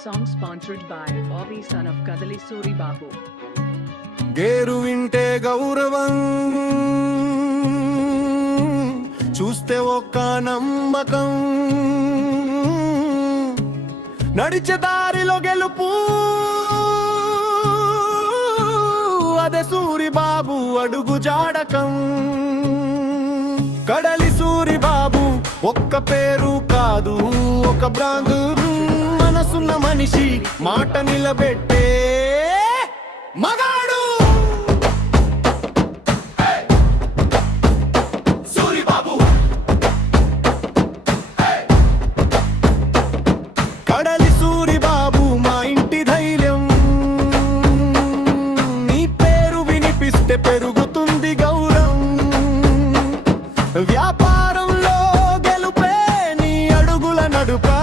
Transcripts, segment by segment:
Song sponsored by Bobby son of Kadali Suri Babu. Gear వింటే గౌరవం చూస్తే ఒక్క నమ్మకం నడిచే దారిలో గెలుపు అదే సూరిబాబు అడుగు జాడకం కడలి సూరిబాబు ఒక్క పేరు కాదు ఒక బ్రాండ్ మనసున్న మనిషి మాట నిలబెట్టే మగాడు సూరిబాబు కడలి సూరిబాబు మా ఇంటి ధైర్యం నీ పేరు వినిపిస్తే పెరుగుతుంది గౌరవం వ్యాపారంలో గెలుపే నీ అడుగుల నడుపా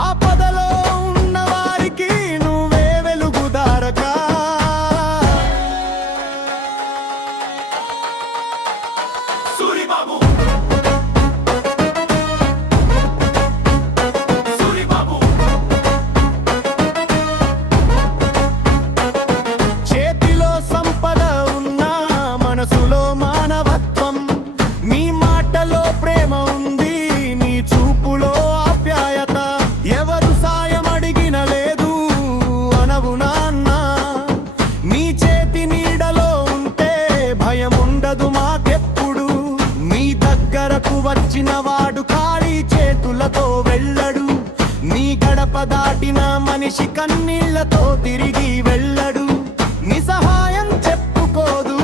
ఆపదలో ఉన్న వారికి నువ్వే వెలుగుదారకా సూరిబాబు సూరిబాబు చేతిలో సంపద ఉన్న మనసులో మానవత్వం నీ మాటలో ప్రేమ ఉంది నీ చూపులో ఆప్యాయత ఎవరు సాయం అడిగిన లేదు అనవు నాన్న నీ చేతి నీడలో ఉంటే భయం ఉండదు మాకెప్పుడు నీ దగ్గరకు వచ్చిన వాడు ఖాళీ చేతులతో వెళ్ళడు నీ గడప దాటిన మనిషి కన్నీళ్లతో తిరిగి వెళ్ళడు నీ సహాయం చెప్పుకోదు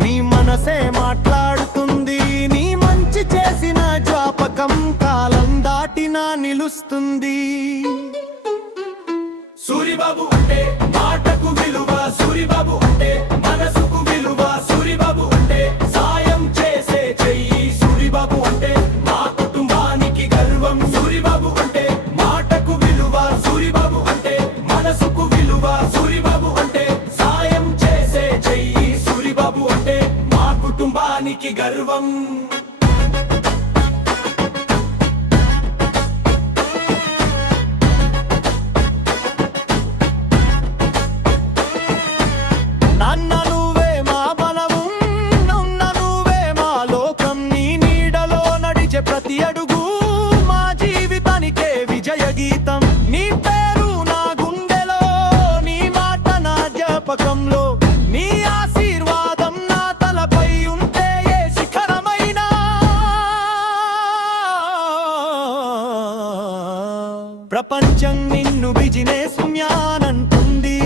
నీ మనసే మాట్లాడుతుంది నీ మంచి చేసిన జ్ఞాపకం కాలం దాటినా నిలుస్తుంది సూరిబాబు అంటే మాటకు విలువ సూరిబాబు అంటే మనసుకు విలువ సూరిబాబు అంటే సాయం చేసే చెయ్యి సూరిబాబు అంటే మా కుటుంబానికి గర్వం సూరిబాబు అంటే మాటకు విలువ సూరిబాబు అంటే మనసుకు విలువ సూరిబాబు అంటే సాయం చేసే చెయ్యి సూరిబాబు అంటే మా కుటుంబానికి గర్వం నాన్న నువ్వే మా బలము నున్న నువ్వే మా లోకం నీ నీడలో నడిచే ప్రతి అడుగు మా జీవితానికే విజయ గీతం నీ పేరు నా గుండెలో నీ మాట నా జ్ఞాపకంలో నీ ఆశీర్వాదం నా తలపై ఉంటే ఏ శిఖరమైనా ప్రపంచం నిన్ను బిజినెస్ మ్యానంటుంది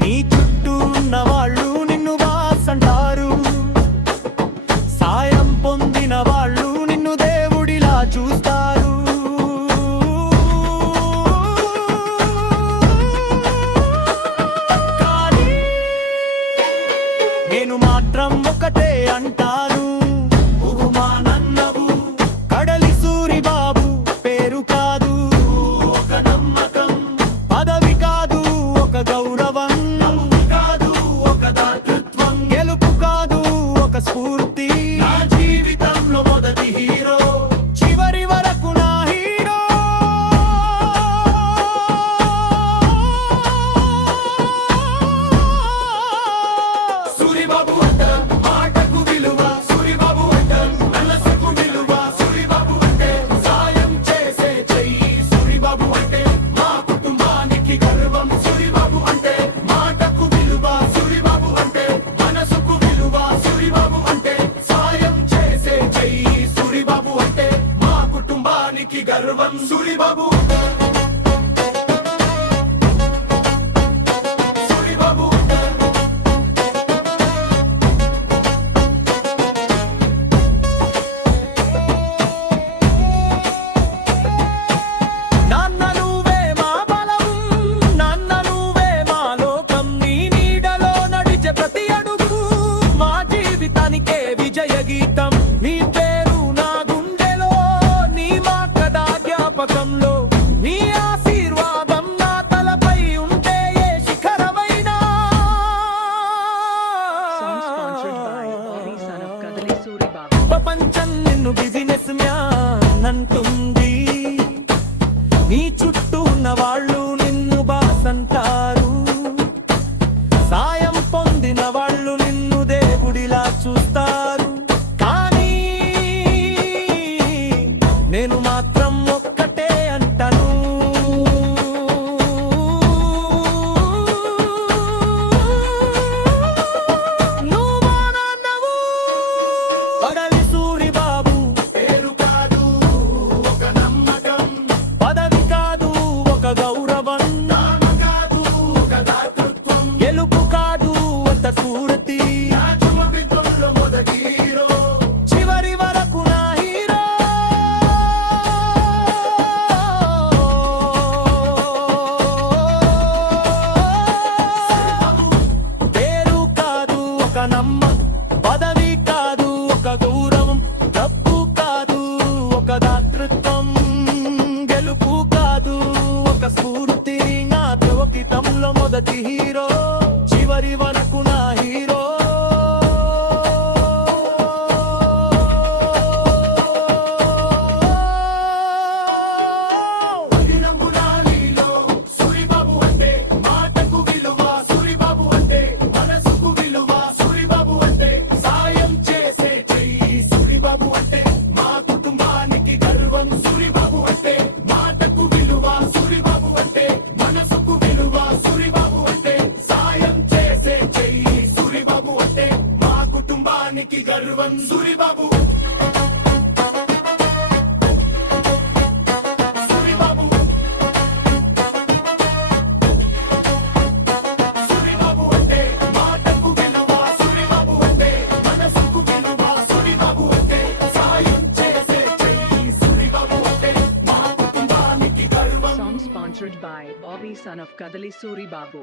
నీ చుట్టూ ఉన్న వాళ్ళు నిన్ను బాస్ అంటారు సాయం పొందిన వాళ్ళు నిన్ను దేవుడిలా చూస్తారు కానీ నేను మాత్రం ఒకటే అంటాను నువ్వు మా నన్నవు కడలి సూరిబాబు పేరు కాదు ఒక నమ్మకం పదవి కాదు ఒక గౌరవం కాదు ఒక దాతృత్వం గెలుపు కాదు ఒక స్ఫూర్తి నా జీవితంలో మొదటి హీరో చివరి వరకు నా హీరో సూరిబాబు అంట మాటకు విలువ సూరిబాబు అంట మనసుకు విలువ సూరిబాబు అంటే సాయం చేసే చెయ్యి సూరిబాబు అంటే మా కుటుంబానికి గర్వం సూరిబాబు అంటే మాటకు విలువ సూరిబాబు అంటే మనసుకు విలువ సూరిబాబు అంటే సాయం చేసే చెయ్యి సూరిబాబు అంటే మా కుటుంబానికి గర్వం సూరిబాబు సూరిబాబు నాన్న నువ్వే మా బలం నాన్న నువ్వే మా లోకం నీ నీడలో నడిచే ప్రతి అడుగు మా జీవితానికే విజయ గీతం నీ పేరు నా గుండెలో నీ మాట నా జ్ఞాపకంలో నీ ఆశీర్వాదం నా తలపై ఉంటే ఏ శిఖరమైనా Song sponsored by Bobby son of Kadali Suri Babu. ప్రపంచం నిన్ను బిజినెస్ మ్యాన్ అంటుంది నీ చుట్టూ మాత్రం ఒక్కటే అంటను, నువ్వు మా నాన్నవు. కడలి సూరిబాబు పేరు కాదు ఒక నమ్మకం, పదవి కాదు ఒక గౌరవం, కాదు ఒక దాతృత్వం, గెలుపు కాదు అంత స్ఫూర్తి, మొదటి హీరో చివరి వరకు నా హీరో. పేరు కాదు ఒక నమ్మకం, పదవి కాదు ఒక గౌరవం, డబ్బు కాదు ఒక దాతృత్వం, గెలుపు కాదు ఒక స్ఫూర్తి, నా త్రోకితంలో మొదటి హీరో చివరి వరకు నా హీరో. సూరిబాబు అంటే మాటకు విలువ, సూరిబాబు అంటే మనసుకు విలువ, సూరిబాబు అంటే సాయం చేసే చెయ్యి, సూరిబాబు అంటే మా కుటుంబానికి గర్వం, సూరిబాబు అంటే మాటకు విలువ, సూరిబాబు అంటే మనసుకు విలువ, సూరిబాబు అంటే సాయం చేసే చెయ్యి, సూరిబాబు అంటే మా కుటుంబానికి గర్వం, సూరిబాబు. సూరిబాబు సూరిబాబు అంటే మాటకు విలువ, సూరిబాబు అంటే మనసుకు విలువ, సూరిబాబు అంటే సాయం చేసే చెయ్యి, సూరిబాబు అంటే మా కుటుంబానికి గర్వం. Song sponsored by Bobby, son of Kadali Suri Babu.